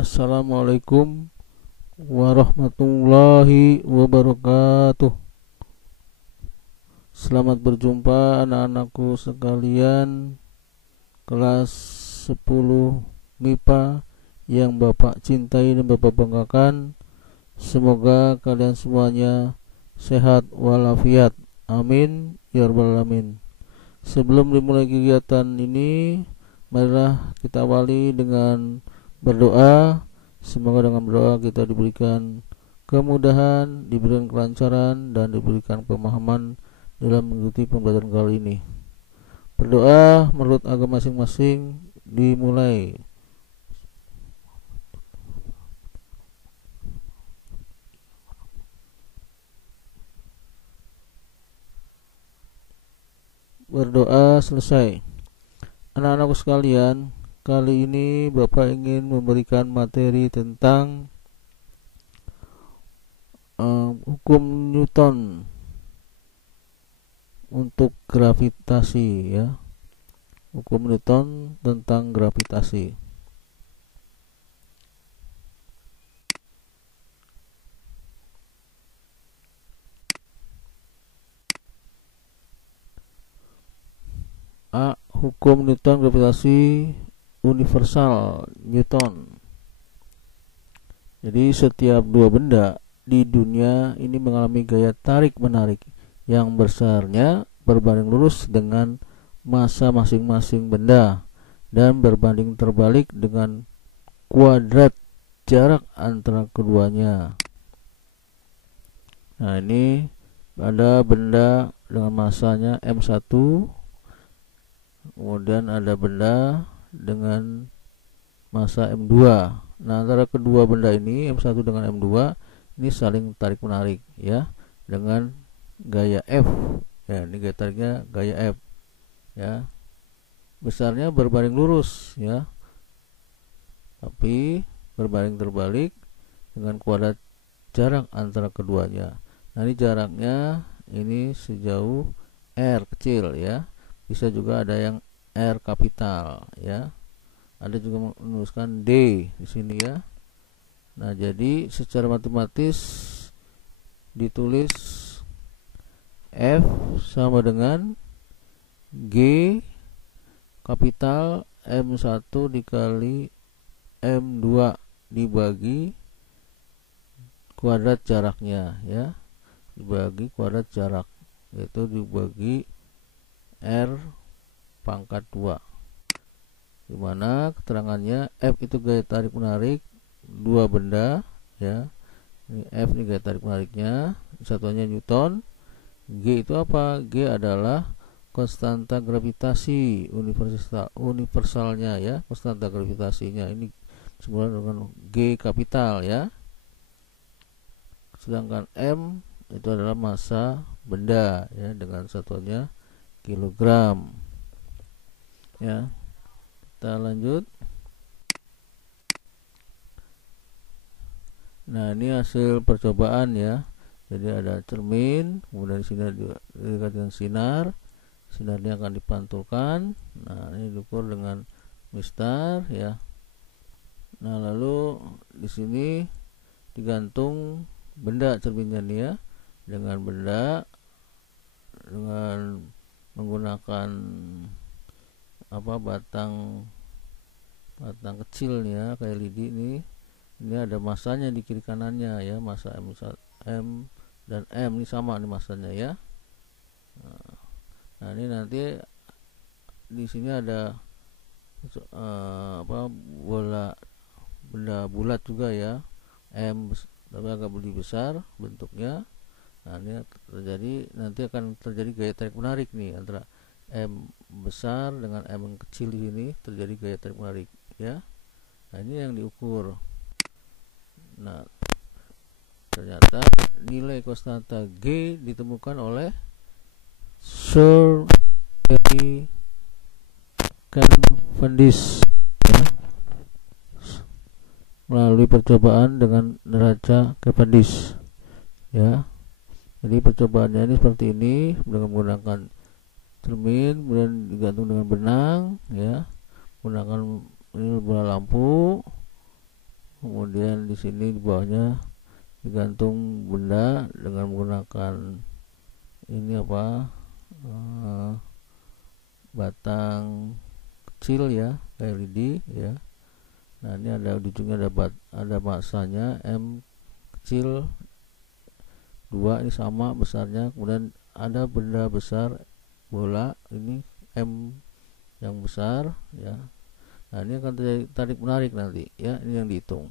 Assalamualaikum warahmatullahi wabarakatuh. Selamat berjumpa anak-anakku sekalian kelas 10 MIPA yang Bapak cintai dan Bapak banggakan. Semoga kalian semuanya sehat walafiat. Amin ya rabbal alamin. Sebelum dimulai kegiatan ini, marilah kita awali dengan berdoa. Semoga dengan berdoa kita diberikan kemudahan, diberikan kelancaran, dan diberikan pemahaman dalam mengikuti pembelajaran kali ini. Berdoa menurut agama masing-masing dimulai. Berdoa selesai. Anak-anakku sekalian, kali ini Bapak ingin memberikan materi tentang hukum Newton untuk gravitasi, ya. Hukum Newton tentang gravitasi. A. Hukum Newton gravitasi universal Newton. Jadi setiap dua benda di dunia ini mengalami gaya tarik-menarik yang besarnya berbanding lurus dengan massa masing-masing benda dan berbanding terbalik dengan kuadrat jarak antara keduanya. Nah, ini ada benda dengan massanya M1, kemudian ada benda dengan massa M2. Nah, antara kedua benda ini M1 dengan M2 ini saling tarik menarik, ya, dengan gaya F. Ya, ini gaya tariknya gaya F, ya. Besarnya berbanding lurus, ya, tapi berbanding terbalik dengan kuadrat jarak antara keduanya. Nah, ini jaraknya ini sejauh R kecil, ya. Bisa juga ada yang R kapital, ya. Ada juga menuliskan D di sini, ya. Nah, jadi secara matematis ditulis F sama dengan G kapital M1 dikali M2 dibagi kuadrat jaraknya, ya. Dibagi kuadrat jarak, yaitu dibagi R pangkat 2, dimana keterangannya F itu gaya tarik menarik dua benda, ya. Ini F ini gaya tarik menariknya, satuannya Newton. G itu apa? G adalah konstanta gravitasi universalnya, ya, konstanta gravitasinya ini semula dengan G kapital, ya. Sedangkan M itu adalah massa benda, ya, dengan satuannya kilogram, ya. Kita lanjut. Nah, ini hasil percobaan, ya. Jadi ada cermin, kemudian di sini dikatakan sinar. Sinarnya akan dipantulkan. Nah, ini diukur dengan mistar, ya. Nah, lalu di sini digantung benda cerminnya nih, ya, dengan benda dengan menggunakan batang kecil nih, ya, kayak lidi nih. Ini ada masanya di kiri kanannya, ya, massa M dan M ini sama nih masanya, ya. Nah, ini nanti di sini ada bola benda bulat juga, ya, M tapi agak lebih besar bentuknya. Nah, ini nanti akan terjadi gaya tarik menarik nih antara M besar dengan M yang kecil. Di sini terjadi gaya tarik menarik, ya. Nah, ini yang diukur. Nah, ternyata nilai konstanta G ditemukan oleh Sir Henry Cavendish, ya, melalui percobaan dengan neraca Cavendish, ya. Jadi percobaannya ini seperti ini, dengan menggunakan cermin, kemudian digantung dengan benang, ya, menggunakan ini bola lampu, di sini di bawahnya digantung benda dengan menggunakan ini apa, batang kecil ya, LED ya. Nah ini ada di ujungnya ada masanya M kecil 2, ini sama besarnya. Kemudian ada benda besar bola, ini M yang besar ya. Nah ini akan terjadi tarik menarik nanti ya, ini yang dihitung.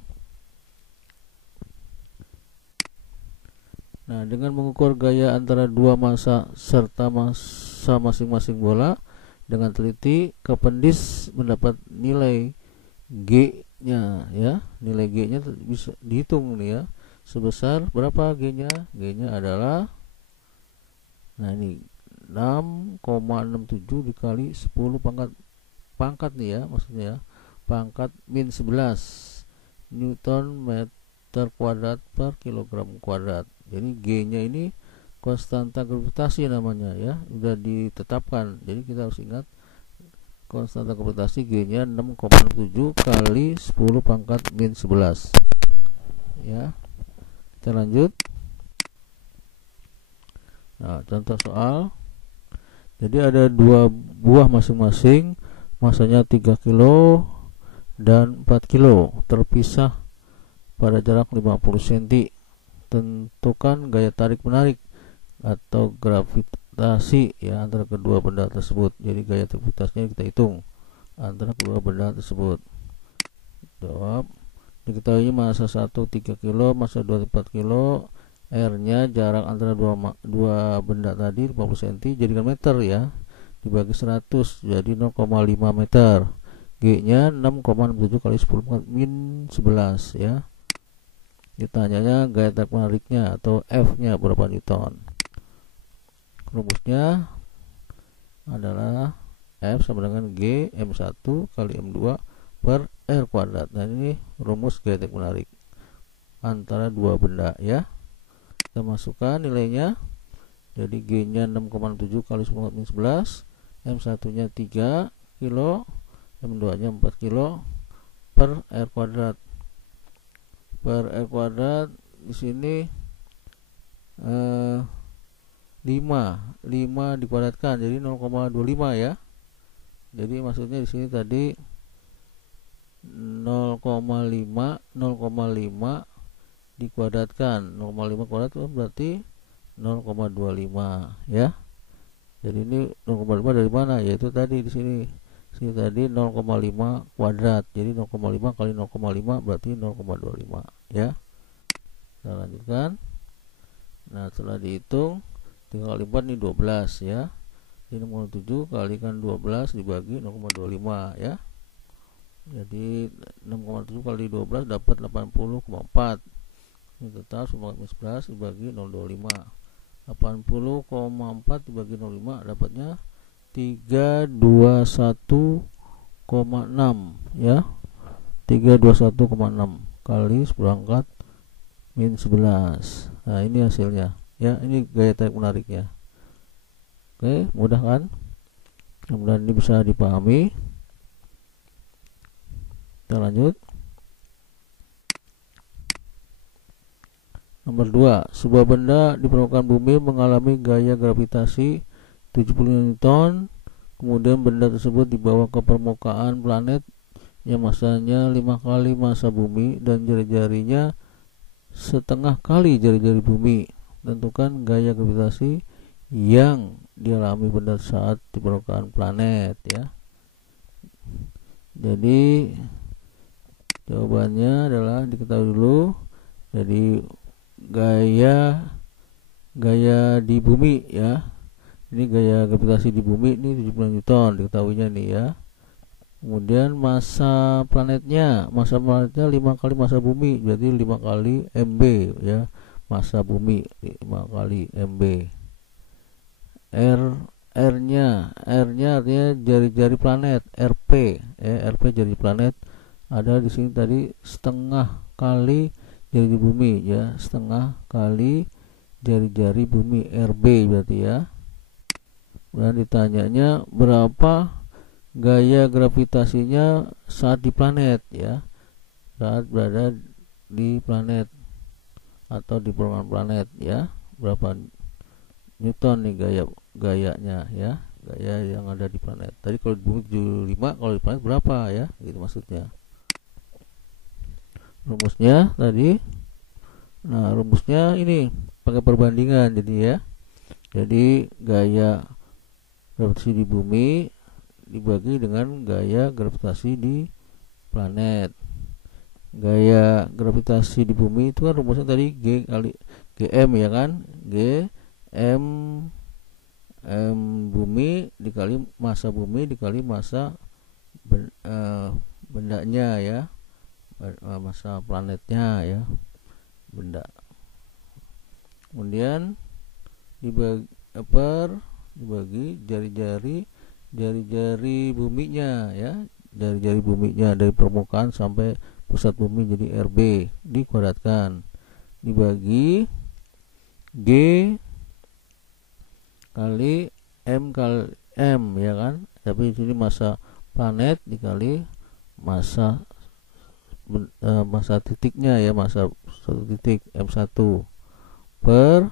Nah dengan mengukur gaya antara dua massa serta massa masing-masing bola dengan teliti, Cavendish mendapat nilai G-nya ya. Nilai G-nya bisa dihitung nih ya. Sebesar berapa G-nya? G-nya adalah, nah ini 6,67 dikali 10 pangkat nih ya, maksudnya ya, pangkat min 11 Newton meter kuadrat per kilogram kuadrat. Jadi G-nya ini konstanta gravitasi namanya ya, sudah ditetapkan. Jadi kita harus ingat konstanta gravitasi G-nya 6,67 kali 10 pangkat min 11 ya. Kita lanjut. Nah, contoh soal. Jadi ada dua buah masing-masing, masanya 3 kilo dan 4 kilo, terpisah pada jarak 50 cm. Tentukan gaya tarik menarik atau gravitasi ya antara kedua benda tersebut. Jadi gaya gravitasinya kita hitung antara kedua benda tersebut. Jawab. Diketahui massa 1 3 kilo, massa 2 4 kilo, R-nya jarak antara dua benda tadi 50 cm, jadikan meter ya. Dibagi 100 jadi 0,5 meter. G-nya 6,67 kali 10 min 11 ya. Ditanyanya gaya tarik menariknya atau F-nya berapa Newton. Rumusnya adalah F sama dengan G M1 kali M2 per R kuadrat. Nah ini rumus gaya tarik menarik antara dua benda ya. Kita masukkan nilainya. Jadi G-nya 6,7 kali 10 min 11, M1-nya 3 kilo, M2-nya 4 kilo per R kuadrat. Per R kuadrat di sini 5 dikuadratkan jadi 0,25 ya. Jadi maksudnya di sini tadi 0,5 dikuadratkan, 0,5 kuadrat berarti 0,25 ya. Jadi ini 0,5 dari mana? Yaitu tadi di sini. Sini tadi 0,5 kuadrat. Jadi 0,5 kali 0,5 berarti 0,25 ya. Kita lanjutkan. Nah, setelah dihitung 3 kali 4 ini 12 ya. Jadi 0,7 kalikan 12 dibagi 0,25 ya. Jadi 6,7 kali 12 dapat 80,4. Ini tetap 11 dibagi 0,25. 80,4 dibagi 0,5 dapatnya 321,6 ya. 321,6 kali 10 pangkat min 11. Nah, ini hasilnya ya. Ini gaya tarik menariknya. Oke, mudah kan? Kemudian ini bisa dipahami. Kita lanjut. Nomor 2, sebuah benda di permukaan bumi mengalami gaya gravitasi 70 Newton. Kemudian benda tersebut dibawa ke permukaan planet yang masanya 5 kali massa bumi dan jari-jarinya setengah kali jari-jari bumi. Tentukan gaya gravitasi yang dialami benda saat di permukaan planet ya. Jadi jawabannya adalah diketahui dulu. Jadi gaya di bumi ya. Ini gaya gravitasi di bumi ini 70 Newton diketahuinya nih ya. Kemudian massa planetnya 5 kali massa bumi, jadi 5 kali MB ya. Massa bumi 5 kali MB. R-nya artinya jari-jari planet, RP ya, RP jari planet. Ada di sini tadi setengah kali jari bumi ya, setengah kali jari-jari bumi, RB berarti ya. Dan ditanyanya berapa gaya gravitasinya saat di planet ya, saat berada di planet atau di permukaan planet ya, berapa Newton nih gayanya ya, gaya yang ada di planet. Tadi kalau di bumi 75, kalau di planet berapa ya, gitu maksudnya. Rumusnya tadi, nah rumusnya ini pakai perbandingan jadi ya. Jadi gaya gravitasi di bumi dibagi dengan gaya gravitasi di planet. Gaya gravitasi di bumi itu kan rumusnya tadi G kali GM ya kan, G M bumi dikali massa bumi dikali massa bendanya ya, massa planetnya ya, benda. Kemudian dibagi jari-jari buminya ya, jari-jari buminya dari permukaan sampai pusat bumi jadi RB dikuadratkan, dibagi G kali M kali M ya kan, tapi di sini massa planet dikali massa titiknya ya, massa satu titik M1 per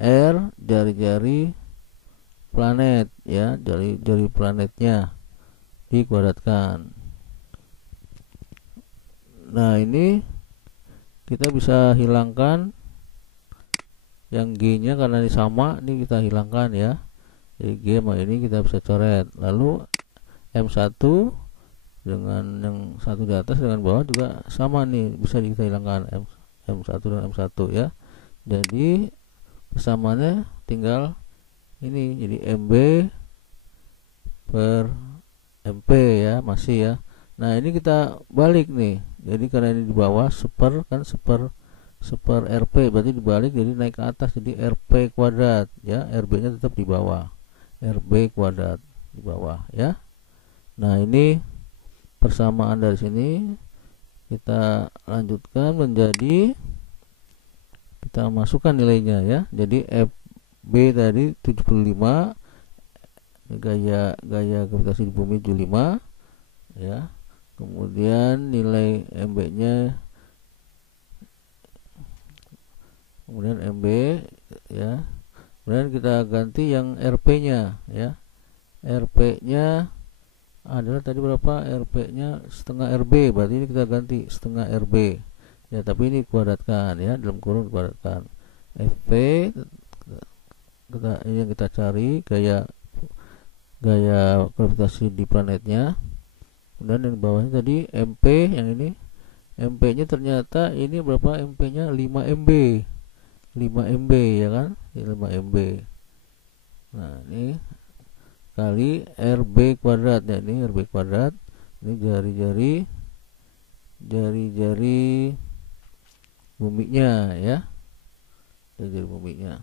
R jari-jari planet ya, jari planetnya dikuadratkan. Nah ini kita bisa hilangkan yang G nya karena ini sama, ini kita hilangkan ya. Jadi G sama ini kita bisa coret. Lalu M1 dengan yang satu di atas dengan bawah juga sama nih, bisa kita hilangkan M1 dan M1 ya. Jadi persamaannya tinggal ini, jadi MB per MP ya, masih ya. Nah ini kita balik nih, jadi karena ini di bawah seper kan, seper RP berarti dibalik, jadi naik ke atas jadi RP kuadrat ya, RB nya tetap di bawah, RB kuadrat di bawah ya. Nah ini persamaan dari sini kita lanjutkan menjadi, kita masukkan nilainya ya. Jadi FB tadi 75, gaya gravitasi di bumi 75 ya. Kemudian nilai MB nya, kemudian MB ya. Kemudian kita ganti yang RP nya ya. RP nya adalah tadi berapa? RP nya setengah RB, berarti ini kita ganti setengah RB ya, tapi ini kuadratkan ya, dalam kurung kuadratkan. FP ini yang kita cari gaya gravitasi di planetnya. Kemudian yang bawahnya tadi MP, yang ini MP nya ternyata ini berapa? MP nya 5 MB ya kan, 5 MB. Nah ini kali RB kuadrat ya, ini RB kuadrat, ini jari-jari buminya ya, jari buminya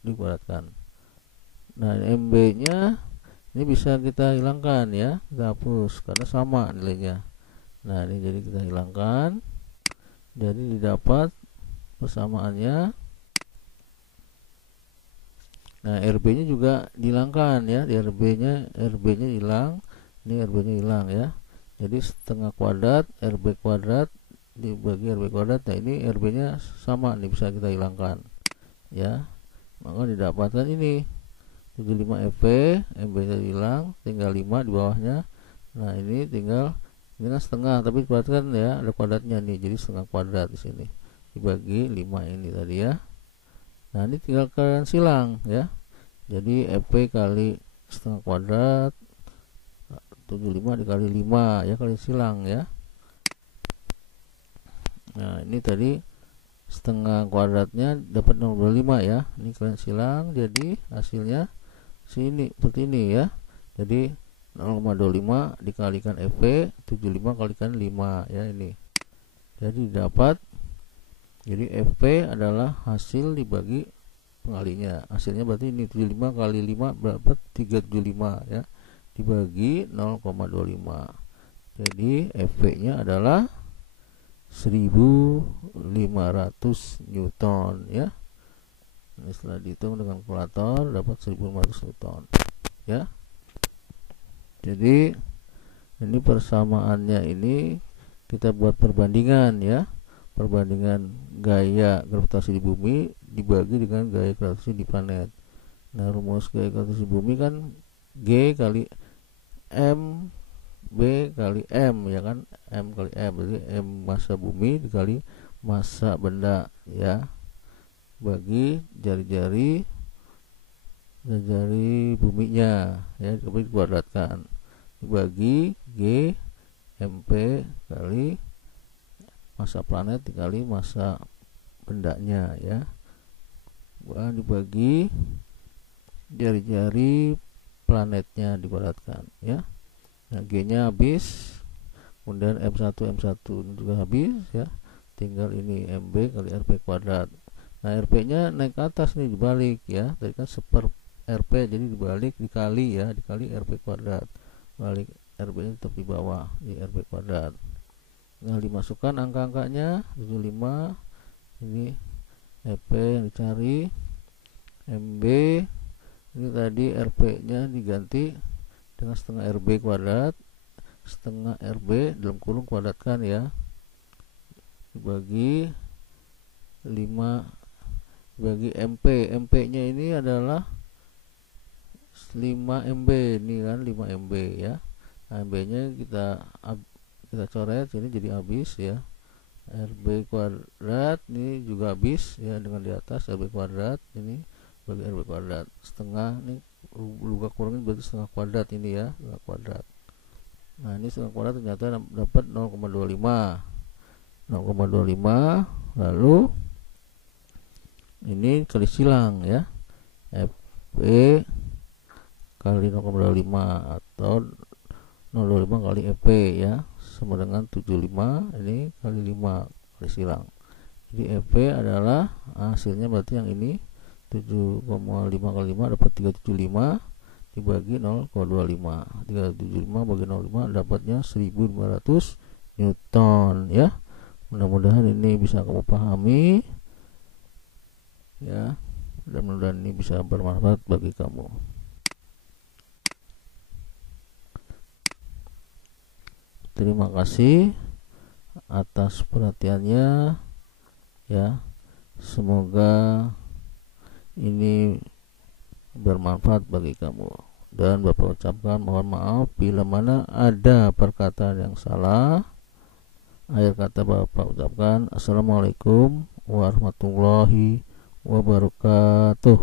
dikuadratkan. Nah MB nya ini bisa kita hilangkan ya, kita hapus karena sama nilainya. Nah ini jadi kita hilangkan, jadi didapat persamaannya. Nah RB nya juga dihilangkan ya, di RB nya hilang, ini RB nya hilang ya. Jadi setengah kuadrat RB kuadrat dibagi RB kuadrat. Nah ini RB nya sama nih, bisa kita hilangkan ya, maka didapatkan ini 75 FP, MB nya hilang, tinggal 5 di bawahnya. Nah ini tinggal, ini kan setengah tapi kuadratkan ya, ada kuadratnya nih, jadi setengah kuadrat di sini dibagi 5 ini tadi ya. Nah ini tinggal kalian silang ya, jadi FP kali setengah kuadrat 75 dikali 5 ya, kalian silang ya. Nah ini tadi setengah kuadratnya dapat 0,25 ya, ini kalian silang, jadi hasilnya sini seperti ini ya. Jadi 0,25 dikalikan FP 75 kalikan 5 ya, ini jadi dapat, jadi FP adalah hasil dibagi pengalinya, hasilnya berarti ini 75 kali 5 berapa? 375 ya, dibagi 0,25. Jadi FP nya adalah 1500 Newton ya. Ini setelah dihitung dengan kalkulator dapat 1500 Newton ya. Jadi ini persamaannya, ini kita buat perbandingan ya, perbandingan gaya gravitasi di bumi dibagi dengan gaya gravitasi di planet. Nah, rumus gaya gravitasi bumi kan G kali M B kali M, ya kan, M kali M, jadi M massa bumi dikali massa benda, ya, bagi jari-jari buminya, ya, dikuadratkan dibagi G MP kali massa planet dikali massa bendanya, ya, dibagi jari-jari planetnya dikuadratkan, ya. Nah, G-nya habis, kemudian M1 ini juga habis, ya. Tinggal ini MB kali RP kuadrat. Nah, RP-nya naik ke atas nih, dibalik, ya. Tadi kan seper RP, jadi dibalik dikali, ya, dikali RP kuadrat. Balik RP-nya tetap di bawah, di RP kuadrat. Nah, dimasukkan angka-angkanya 75, ini EP yang dicari, MB ini tadi RP-nya diganti dengan setengah RB kuadrat, setengah RB dalam kurung kuadratkan, ya, dibagi 5 bagi MP nya ini adalah 5 MB, ini kan 5 MB, ya. Nah, MB nya kita coret, ini jadi habis, ya. RB kuadrat ini juga habis, ya, dengan di atas RB kuadrat, ini bagi RB kuadrat setengah, ini luka kurangnya berarti setengah kuadrat, ini, ya, setengah kuadrat. Nah, ini setengah kuadrat ternyata dapat 0,25, lalu ini kali silang, ya, FE kali 0,25 atau 0,25 kali EP, ya, sama dengan 75, ini kali 5 kali silang. Jadi EP adalah hasilnya berarti yang ini 7,5 kali 5 dapat 375 dibagi 0,25. 375 bagi 0,5 dapatnya 1500 Newton, ya. Mudah-mudahan ini bisa kamu pahami, ya, dan mudah-mudahan ini bisa bermanfaat bagi kamu. Terima kasih atas perhatiannya, ya. Semoga ini bermanfaat bagi kamu, dan Bapak ucapkan mohon maaf bila mana ada perkataan yang salah. Akhir kata Bapak ucapkan assalamualaikum warahmatullahi wabarakatuh.